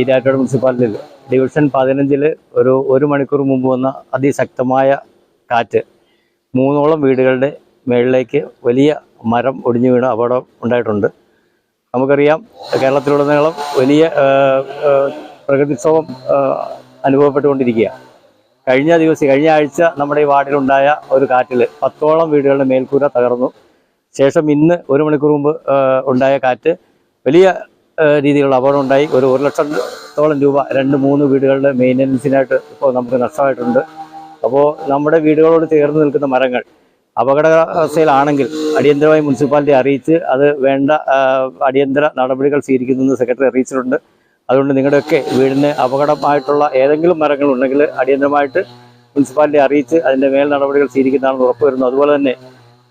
ഈരാറ്റുപേട്ട മുനിസിപ്പാലിറ്റിയിൽ ഡിവിഷൻ 15 ഒരു മണിക്കൂർ മുമ്പ് വന്ന അതിശക്തമായ കാറ്റ് 3ഓളം വീടുകളുടെ മേളിലേക്ക് വലിയ മരം ഒടിഞ്ഞു വീണ് അപകടം ഉണ്ടായിട്ടുണ്ട്. നമുക്കറിയാം, കേരളത്തിലുടനീളം വലിയ പ്രകൃതിക്ഷോഭം അനുഭവപ്പെട്ടുകൊണ്ടിരിക്കുക. കഴിഞ്ഞ ആഴ്ച നമ്മുടെ ഈ വാർഡിലുണ്ടായ ഒരു കാറ്റിൽ 10ഓളം വീടുകളുടെ മേൽക്കൂര തകർന്നു. ശേഷം ഇന്ന് 1 മണിക്കൂർ മുമ്പ് ഉണ്ടായ കാറ്റ് വലിയ രീതിയിലുള്ള അപകടം ഉണ്ടായി. ഒരു 1 ലക്ഷത്തോളം രൂപ 2-3 വീടുകളുടെ മെയിൻ്റനൻസിനായിട്ട് ഇപ്പോൾ നമുക്ക് നഷ്ടമായിട്ടുണ്ട്. അപ്പോൾ നമ്മുടെ വീടുകളോട് ചേർന്ന് നിൽക്കുന്ന മരങ്ങൾ അപകടാവസ്ഥയിലാണെങ്കിൽ അടിയന്തരമായി മുനിസിപ്പാലിറ്റി അറിയിച്ച് അത് വേണ്ട അടിയന്തര നടപടികൾ സ്വീകരിക്കുമെന്ന് സെക്രട്ടറി അറിയിച്ചിട്ടുണ്ട്. അതുകൊണ്ട് നിങ്ങളുടെയൊക്കെ വീടിന് അപകടമായിട്ടുള്ള ഏതെങ്കിലും മരങ്ങളുണ്ടെങ്കിൽ അടിയന്തരമായിട്ട് മുനിസിപ്പാലിറ്റി അറിയിച്ച് അതിൻ്റെ മേൽ നടപടികൾ സ്വീകരിക്കുന്നതാണെന്ന് ഉറപ്പുവരുന്നു. അതുപോലെ തന്നെ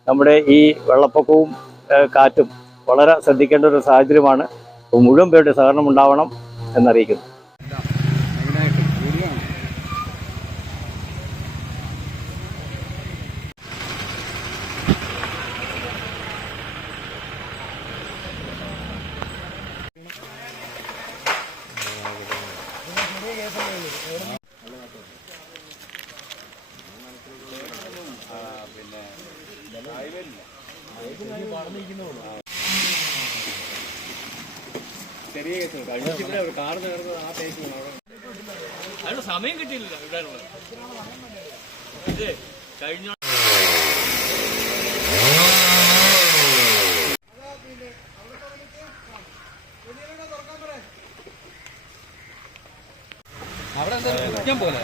നമ്മുടെ ഈ വെള്ളപ്പൊക്കവും കാറ്റും വളരെ ശ്രദ്ധിക്കേണ്ട ഒരു സാഹചര്യമാണ്. മുഴുവൻ പേരുടെ സഹകരണം ഉണ്ടാവണം എന്നറിയിക്കുന്നു. അതിന് സമയം കിട്ടിയില്ല. കഴിഞ്ഞ അവിടെ എന്തായാലും കുടിക്കാൻ പോലെ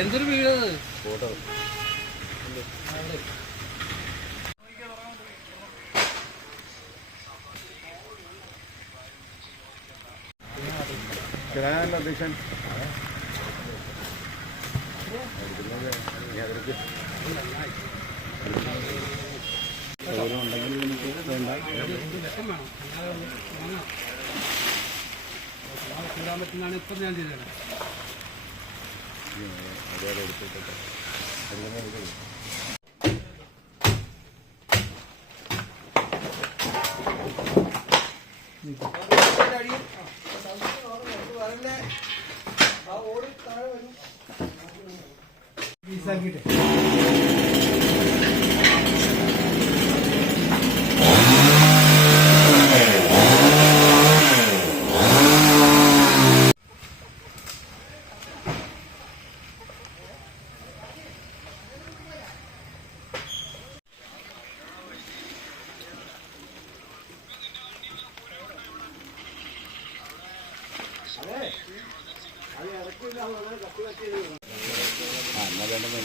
എന്തൊരു വീട് അധ്യക്ഷൻ പറ്റുന്നതാണ് ഇപ്പം ഞാൻ ചെയ്തത്. എന്നാ വേണ്ടെന്ന്